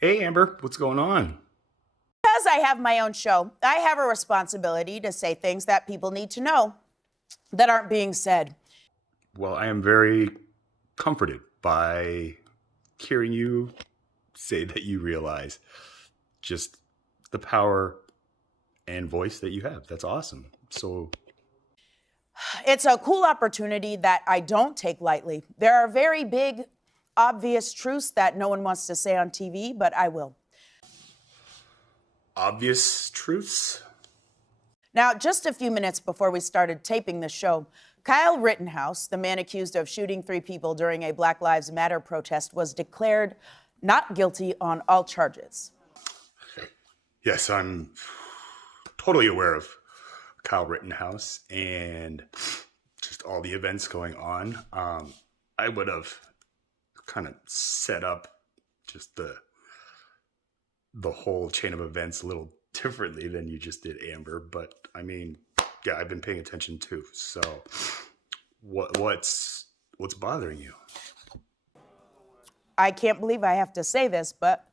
Hey, Amber, what's going on? Because I have my own show, I have a responsibility to say things that people need to know that aren't being said. Well, I am very comforted by hearing you say that you realize just the power and voice that you have. That's awesome. So, It's a cool opportunity that I don't take lightly. There are very big, obvious truths that no one wants to say on TV, but I will. obvious truths? Now, just a few minutes before we started taping the show, Kyle Rittenhouse, the man accused of shooting 3 people during a Black Lives Matter protest, was declared not guilty on all charges. Yes, I'm totally aware of Kyle Rittenhouse and just all the events going on. I would have kind of set up just the whole chain of events a little differently than you just did, Amber. But I mean, yeah, I've been paying attention too. So, what's bothering you? I can't believe I have to say this, but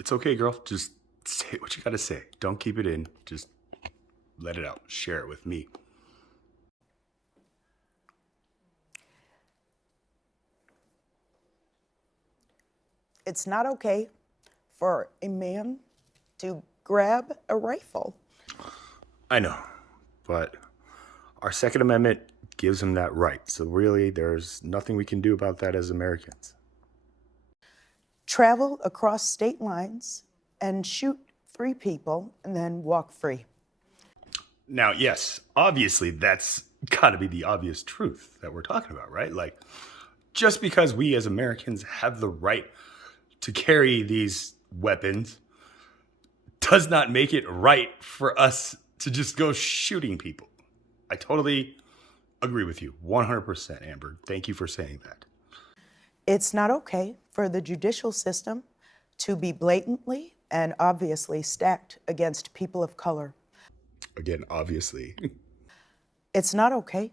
It's okay, girl. Just say what you gotta say. Don't keep it in. Just let it out. Share it with me. it's not okay for a man to grab a rifle. I know, but our Second Amendment gives him that right. So really, there's nothing we can do about that as Americans. Travel across state lines and shoot 3 people and then walk free. Now, yes, obviously, that's got to be the obvious truth that we're talking about, right? Like, just because we as Americans have the right to carry these weapons does not make it right for us to just go shooting people. I totally agree with you 100%, Amber. Thank you for saying that. It's not okay for the judicial system to be blatantly and obviously stacked against people of color. Again, obviously. It's not okay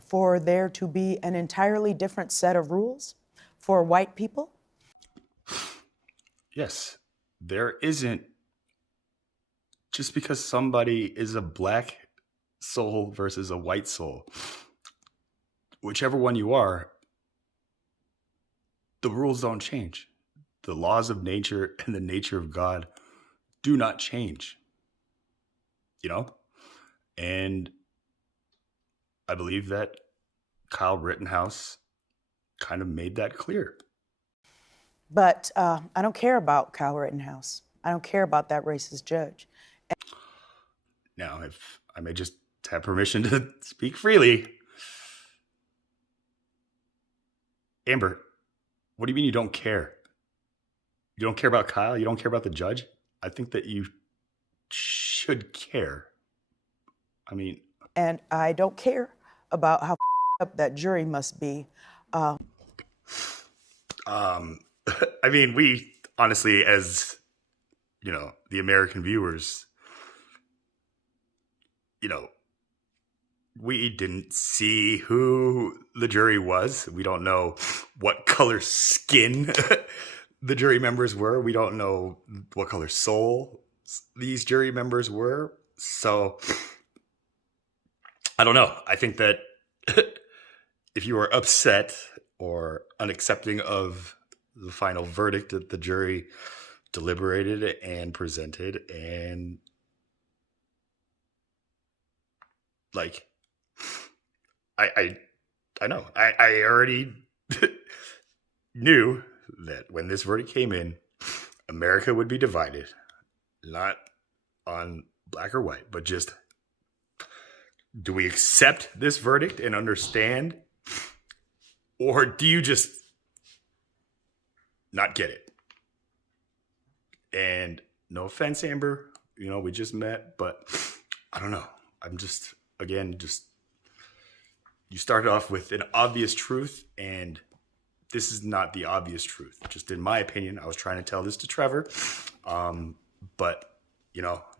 for there to be an entirely different set of rules for white people. Yes, there isn't just because somebody is a black soul versus a white soul. Whichever one you are, the rules don't change. The laws of nature and the nature of God do not change. You know? And I believe that Kyle Rittenhouse kind of made that clear. But I don't care about Kyle Rittenhouse. I don't care about that racist judge. Now, if I may just have permission to speak freely, Amber, what do you mean you don't care? You don't care about Kyle? You don't care about the judge? I think that you should care. I mean, And I don't care about how up that jury must be. I mean, we honestly, as the American viewers, we didn't see who the jury was. We don't know what color skin the jury members were. We don't know what color soul these jury members were. So I don't know. I think that if you were upset or unaccepting of the final verdict that the jury deliberated and presented, and like I know I already knew that when this verdict came in, America would be divided, not on black or white, but just, do we accept this verdict and understand, or do you just not get it? And no offense, Amber, we just met, but I don't know. I'm just, again, you started off with an obvious truth, and this is not the obvious truth. Just in my opinion, I was trying to tell this to Trevor, but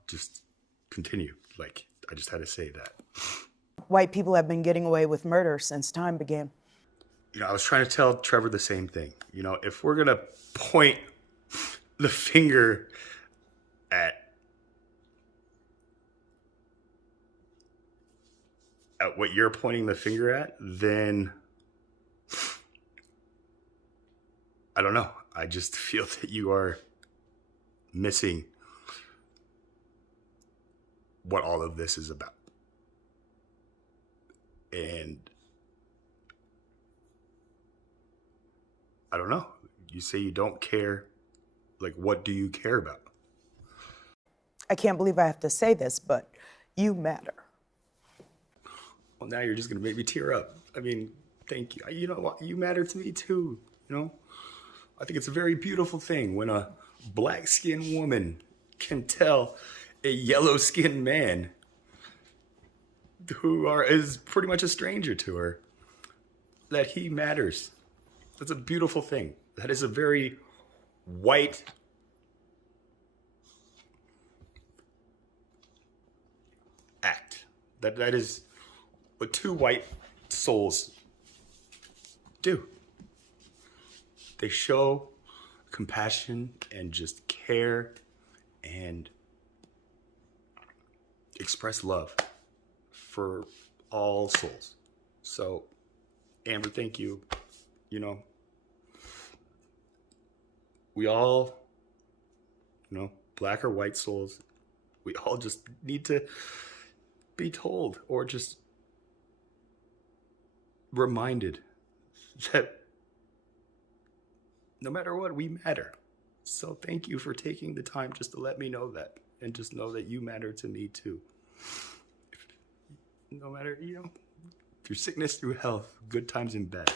just continue. Like, I just had to say that. White people have been getting away with murder since time began. I was trying to tell Trevor the same thing. If we're going to point the finger at what you're pointing the finger at, then I don't know. I just feel that you are missing what all of this is about. And I don't know. You say you don't care. Like, what do you care about? I can't believe I have to say this, but you matter. Well, now you're just going to make me tear up. I mean, thank you. You know what? You matter to me too. I think it's a very beautiful thing when a black-skinned woman can tell a yellow-skinned man who is pretty much a stranger to her that he matters. That's a beautiful thing. That is a very white act. That is what two white souls do. They show compassion and just care and express love for all souls. So, Amber, thank you. We all, black or white souls, we all just need to be told or just reminded that no matter what, we matter. So thank you for taking the time just to let me know that, and just know that you matter to me too. No matter, through sickness, through health, good times and bad,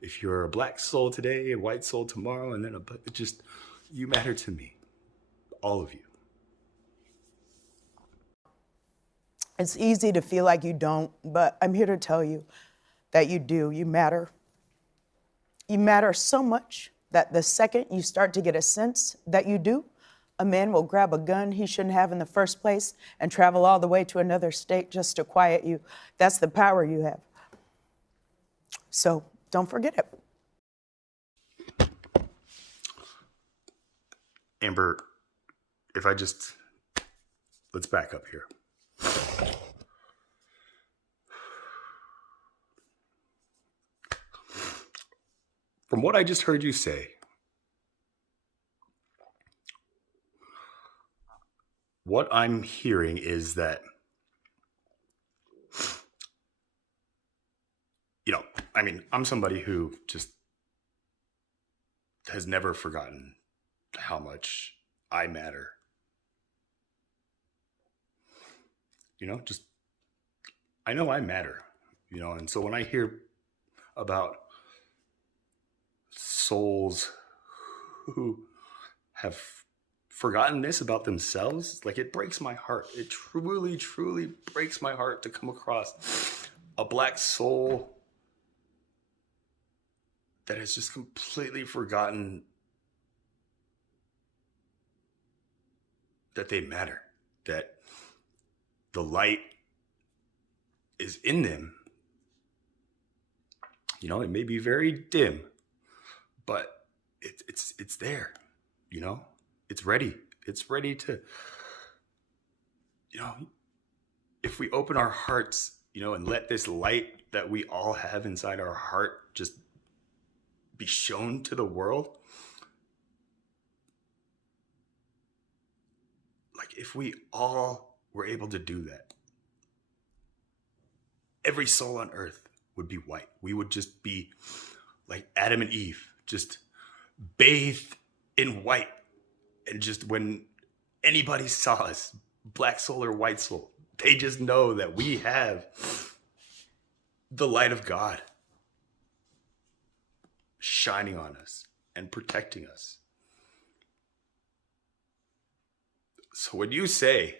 If you're a black soul today, a white soul tomorrow, and then you matter to me. All of you. It's easy to feel like you don't, but I'm here to tell you that you do. You matter. You matter so much that the second you start to get a sense that you do, a man will grab a gun he shouldn't have in the first place and travel all the way to another state just to quiet you. That's the power you have. So don't forget it. Amber, let's back up here. From what I just heard you say, what I'm hearing is that, I'm somebody who just has never forgotten how much I matter. I know I matter, and so when I hear about souls who have forgotten this about themselves, it breaks my heart. It truly, truly breaks my heart to come across a black soul that has just completely forgotten that they matter, that the light is in them. It may be very dim, but it's there. It's ready. It's ready to, if we open our hearts, and let this light that we all have inside our heart just be shown to the world. If we all were able to do that, every soul on earth would be white. We would just be like Adam and Eve, just bathed in white. And just when anybody saw us, black soul or white soul, they just know that we have the light of God shining on us and protecting us. So when you say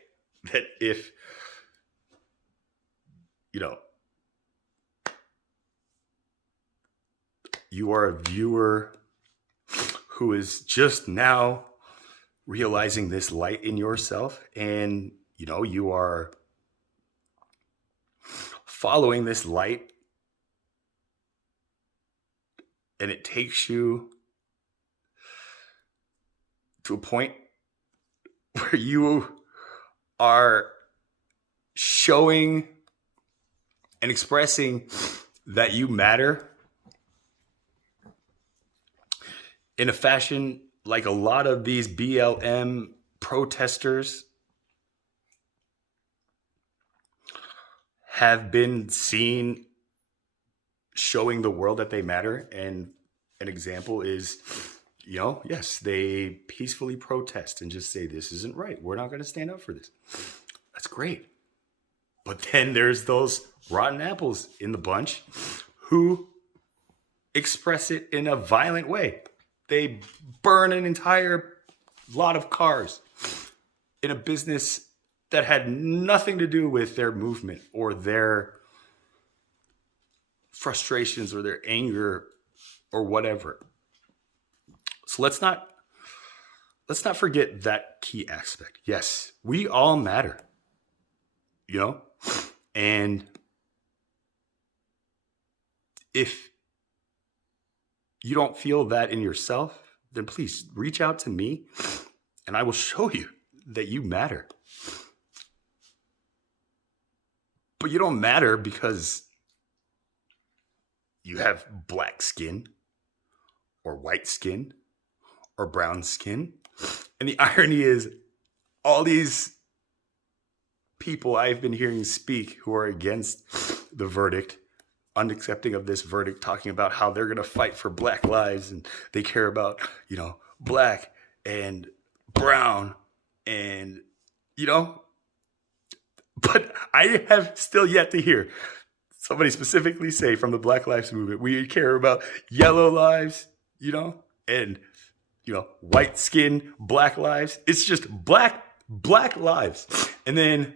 that if, you are a viewer who is just now realizing this light in yourself, and you are following this light and it takes you to a point where you are showing and expressing that you matter in a fashion like a lot of these BLM protesters have been seen showing the world that they matter. And an example is, yes, they peacefully protest and just say, this isn't right. We're not going to stand up for this. That's great. But then there's those rotten apples in the bunch who express it in a violent way. They burn an entire lot of cars in a business that had nothing to do with their movement or their frustrations or their anger or whatever. So let's not forget that key aspect. Yes, we all matter. And if you don't feel that in yourself, then please reach out to me and I will show you that you matter. But you don't matter because you have black skin or white skin or brown skin. And the irony is, all these people I've been hearing speak who are against the verdict, unaccepting of this verdict, talking about how they're going to fight for black lives and they care about, black and brown and, but I have still yet to hear somebody specifically say from the Black Lives Movement, we care about yellow lives, and, white skin, black lives. It's just black lives. And then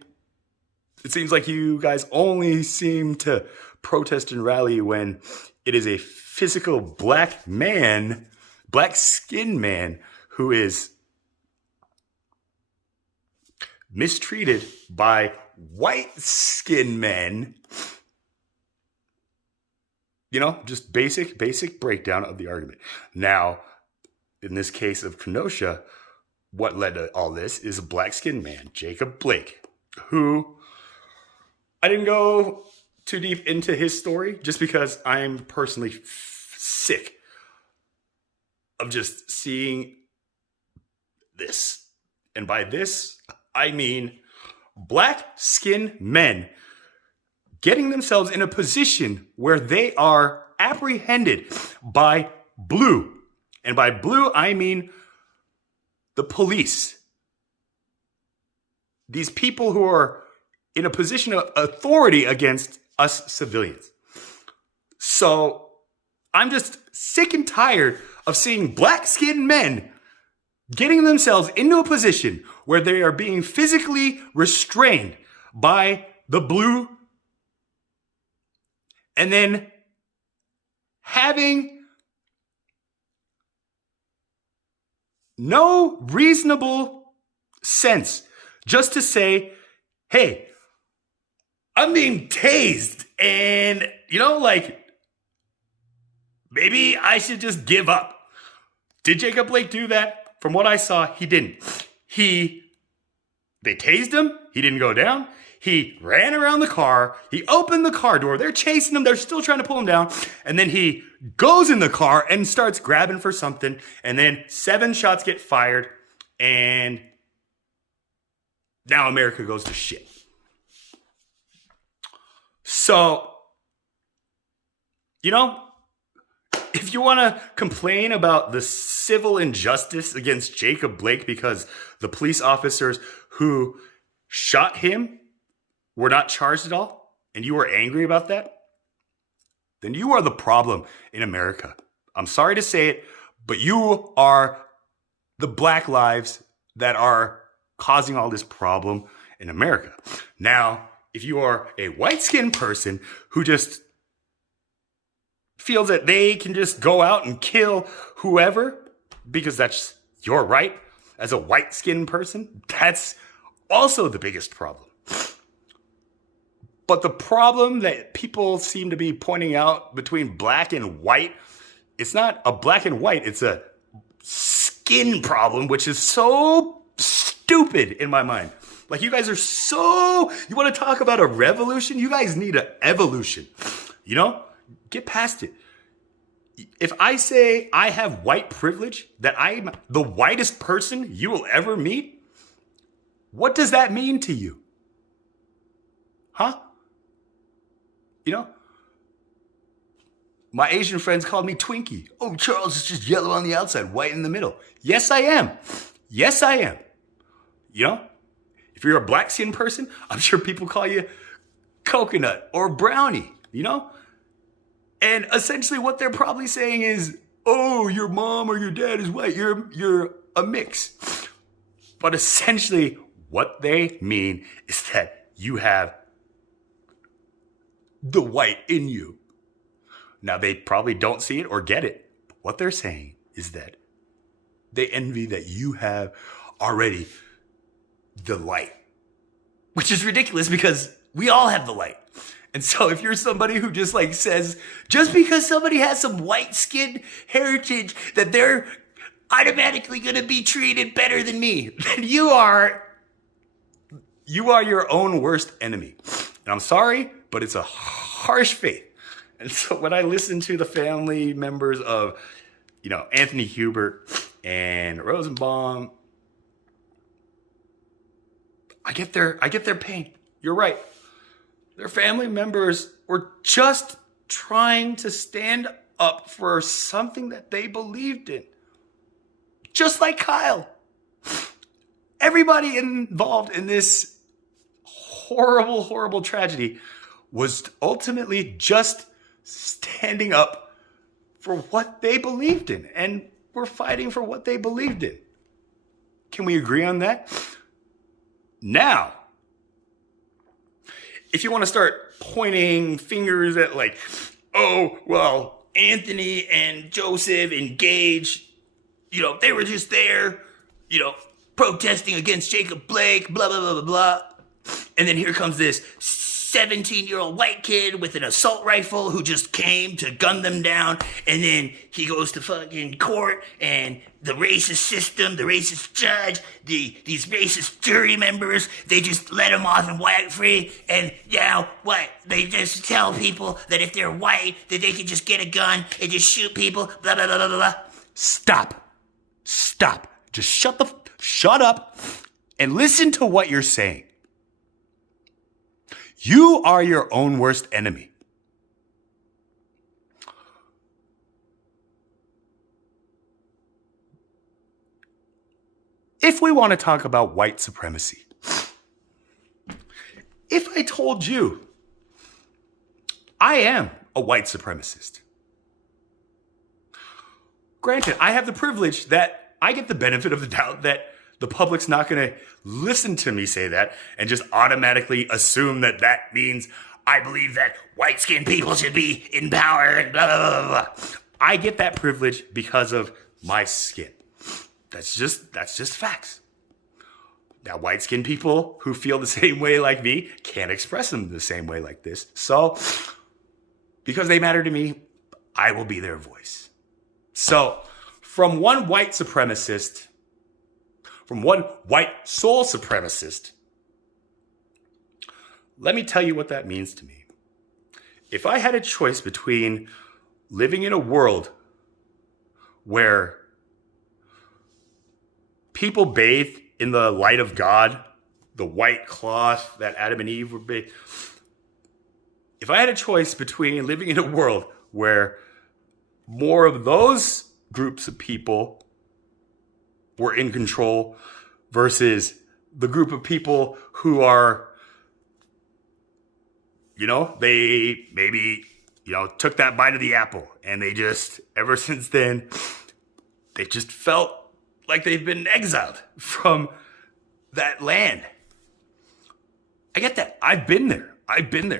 it seems like you guys only seem to protest and rally when it is a physical black skinned man who is mistreated by white skinned men. Just basic breakdown of the argument. Now, in this case of Kenosha, what led to all this is a black skinned man, Jacob Blake, who I didn't go too deep into his story just because I'm personally sick of just seeing this. And by this, I mean black skinned men getting themselves in a position where they are apprehended by blue. And by blue, I mean the police. These people who are in a position of authority against us civilians. So I'm just sick and tired of seeing black-skinned men getting themselves into a position where they are being physically restrained by the blue and then having no reasonable sense just to say, hey, I'm being tased and, maybe I should just give up. Did Jacob Blake do that? From what I saw, he didn't. They tased him. He didn't go down. He ran around the car. He opened the car door. They're chasing him. They're still trying to pull him down. And then he goes in the car and starts grabbing for something. And then 7 shots get fired. And now America goes to shit. So, if you want to complain about the civil injustice against Jacob Blake because the police officers who shot him were not charged at all, and you are angry about that, then you are the problem in America. I'm sorry to say it, but you are the black lives that are causing all this problem in America. Now, if you are a white-skinned person who just feels that they can just go out and kill whoever because that's your right as a white-skinned person, that's also the biggest problem. But the problem that people seem to be pointing out between black and white It's not a black and white. It's a skin problem, which is so stupid in my mind. Like, you guys are so, you want to talk about a revolution? You guys need an evolution. You know, get past it. If I say I have white privilege, that I'm the whitest person you will ever meet, what does that mean to you? Huh? You know? My Asian friends called me Twinkie. Oh, Charles is just yellow on the outside, white in the middle. Yes, I am. Yes, I am. You know? If you're a black skinned person, I'm sure people call you coconut or brownie, you know? And essentially what they're probably saying is, oh, your mom or your dad is white. You're a mix. But essentially what they mean is that you have the white in you. Now, they probably don't see it or get it. But what they're saying is that they envy that you have already the light, which is ridiculous because we all have the light. And so if you're somebody who just like says, just because somebody has some white skin heritage, that they're automatically going to be treated better than me, then you are your own worst enemy. And I'm sorry, but it's a harsh fate. And so when I listen to the family members of, you know, Anthony Hubert and Rosenbaum, I get their pain. You're right. Their family members were just trying to stand up for something that they believed in. Just like Kyle. Everybody involved in this horrible, horrible tragedy was ultimately just standing up for what they believed in, and were fighting for what they believed in. Can we agree on that? Now, if you want to start pointing fingers at like, oh, well, Anthony and Joseph and Gage, you know, they were just there, you know, protesting against Jacob Blake, blah, blah, blah, blah, blah. And then here comes this 17-year-old white kid with an assault rifle who just came to gun them down. And then he goes to fucking court, and the racist system, the racist judge, these racist jury members, they just let him off and white free. And now what? They just tell people that if they're white, that they can just get a gun and just shoot people, blah, blah, blah, blah, blah. Stop. Just shut up and listen to what you're saying. You are your own worst enemy. If we want to talk about white supremacy, if I told you I am a white supremacist, granted, I have the privilege that I get the benefit of the doubt that the public's not going to listen to me say that and just automatically assume that that means I believe that white-skinned people should be in power and blah, blah, blah, blah. I get that privilege because of my skin. That's just facts. Now, white-skinned people who feel the same way like me can't express them the same way like this. So, because they matter to me, I will be their voice. So, from one white supremacist, from one white soul supremacist, let me tell you what that means to me. If I had a choice between living in a world where people bathe in the light of God, the white cloth that Adam and Eve were bathed, if I had a choice between living in a world where more of those groups of people were in control versus the group of people who are, you know, they maybe, you know, took that bite of the apple and they just, ever since then, they just felt like they've been exiled from that land. I get that. I've been there.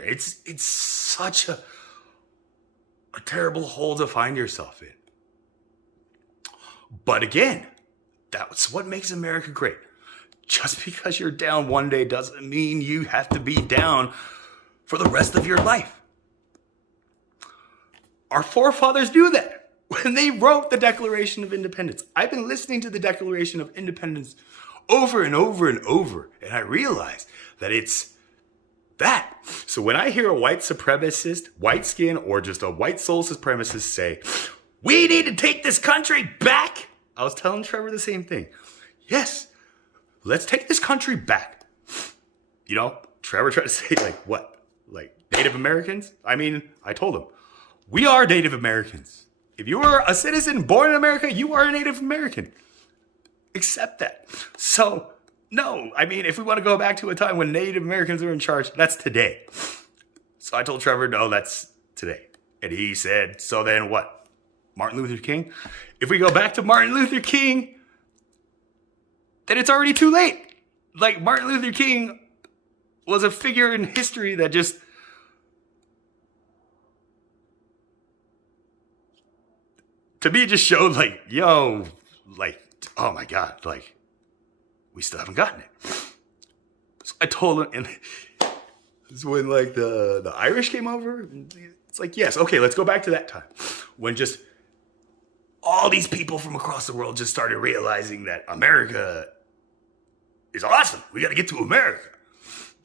It's such a terrible hole to find yourself in. But again, that's what makes America great. Just because you're down one day doesn't mean you have to be down for the rest of your life. Our forefathers knew that. when they wrote the Declaration of Independence. I've been listening to the Declaration of Independence over and over and over, and I realize that it's that. So when I hear a white supremacist, white skin, or just a white soul supremacist say, we need to take this country back, I was telling Trevor the same thing. Yes, let's take this country back. You know, Trevor tried to say, like, what? Like, Native Americans? I mean, I told him, we are Native Americans. If you are a citizen born in America, you are a Native American. Accept that. So, no, I mean, if we want to go back to a time when Native Americans were in charge, that's today. So I told Trevor, no, that's today. And he said, so then what? Martin Luther King? If we go back to Martin Luther King, then it's already too late. Like, Martin Luther King was a figure in history that just, to me, just showed like, yo, like, oh my God, like, we still haven't gotten it. So I told him, and this is when like the Irish came over. It's like, yes, okay, let's go back to that time when just all these people from across the world just started realizing that America is awesome. We got to get to America.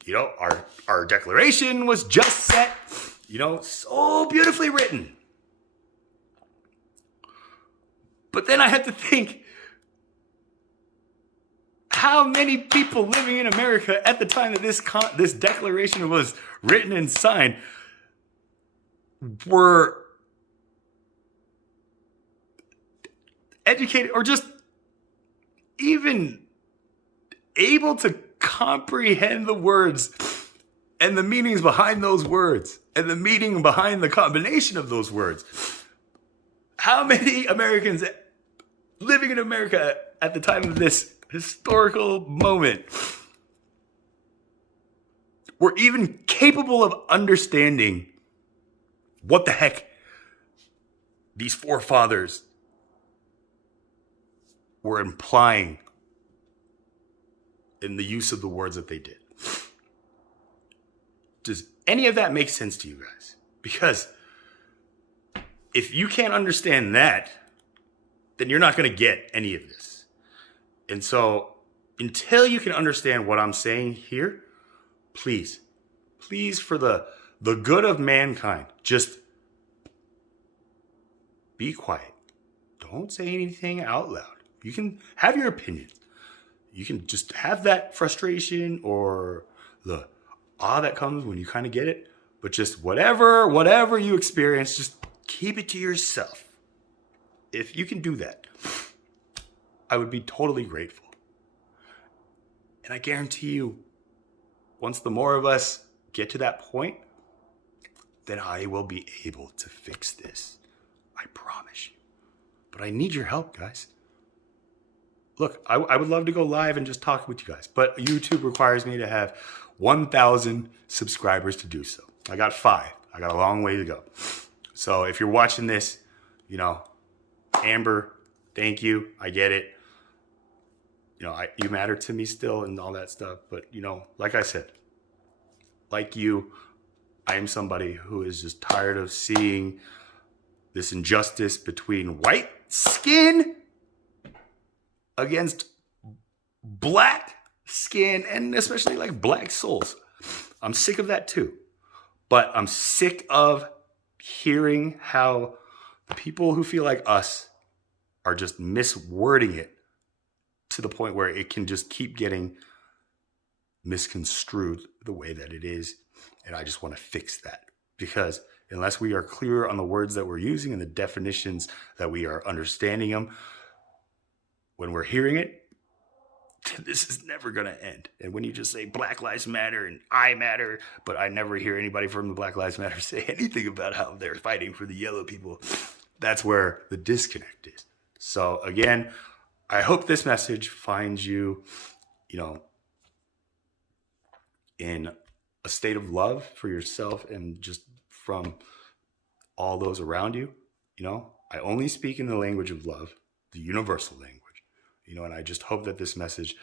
You know, our declaration was just set, you know, so beautifully written. But then I had to think, how many people living in America at the time that this declaration was written and signed were educated or just even able to comprehend the words and the meanings behind those words and the meaning behind the combination of those words. How many Americans living in America at the time of this historical moment were even capable of understanding what the heck these forefathers were implying in the use of the words that they did? Does any of that make sense to you guys? Because if you can't understand that, then you're not going to get any of this. And so until you can understand what I'm saying here, please, for the good of mankind, just be quiet. Don't say anything out loud. You can have your opinion. You can just have that frustration or the awe that comes when you kind of get it. But just whatever you experience, just keep it to yourself. If you can do that, I would be totally grateful. And I guarantee you, once the more of us get to that point, then I will be able to fix this. I promise you. But I need your help, guys. Look, I would love to go live and just talk with you guys, but YouTube requires me to have 1,000 subscribers to do so. I got 5. I got a long way to go. So if you're watching this, you know, Amber, thank you. I get it. You know, you matter to me still and all that stuff. But, you know, like I said, like you, I am somebody who is just tired of seeing this injustice between white skin against black skin and especially like black souls. I'm sick of that too. But I'm sick of hearing how people who feel like us are just miswording it to the point where it can just keep getting misconstrued the way that it is. And I just want to fix that, because unless we are clear on the words that we're using and the definitions that we are understanding them, when we're hearing it, this is never going to end. And when you just say Black Lives Matter and I matter, but I never hear anybody from the Black Lives Matter say anything about how they're fighting for the yellow people, that's where the disconnect is. So again, I hope this message finds you, you know, in a state of love for yourself and just from all those around you. You know, I only speak in the language of love, the universal language. You know, and I just hope that this message,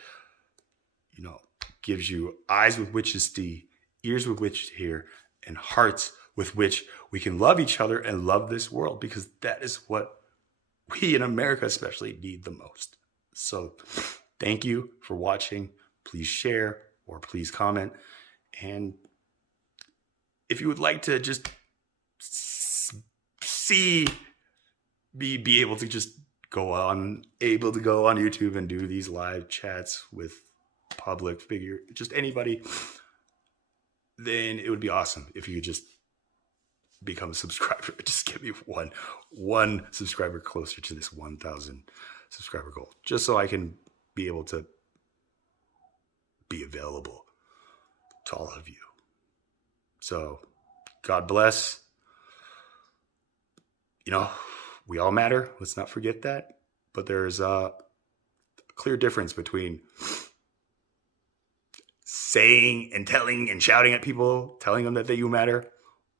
you know, gives you eyes with which to see, ears with which to hear, and hearts with which we can love each other and love this world, because that is what we in America especially need the most. So thank you for watching. Please share or please comment. And if you would like to just see me be able to just able to go on YouTube and do these live chats with public figure, just anybody, then it would be awesome if you could just become a subscriber. Just get me one subscriber closer to this 1,000 subscriber goal, just so I can be able to be available to all of you. So God bless. You know, we all matter. Let's not forget that. But there's a clear difference between saying and telling and shouting at people, telling them that you matter,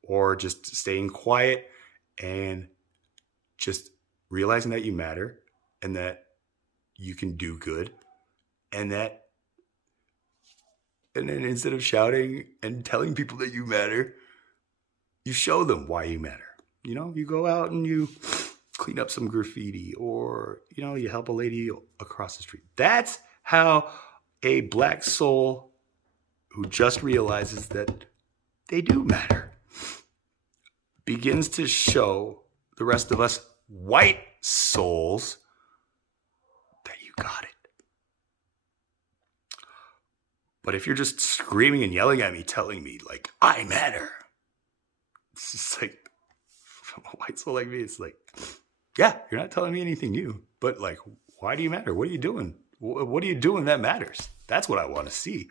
or just staying quiet and just realizing that you matter and that you can do good, and then instead of shouting and telling people that you matter, you show them why you matter. You know, you go out and you clean up some graffiti, or, you know, you help a lady across the street. That's how a black soul who just realizes that they do matter begins to show the rest of us white souls that you got it. But if you're just screaming and yelling at me, telling me, like, I matter, it's just like, from a white soul like me, it's like, yeah, you're not telling me anything new, but like, why do you matter? What are you doing? What are you doing that matters? That's what I want to see.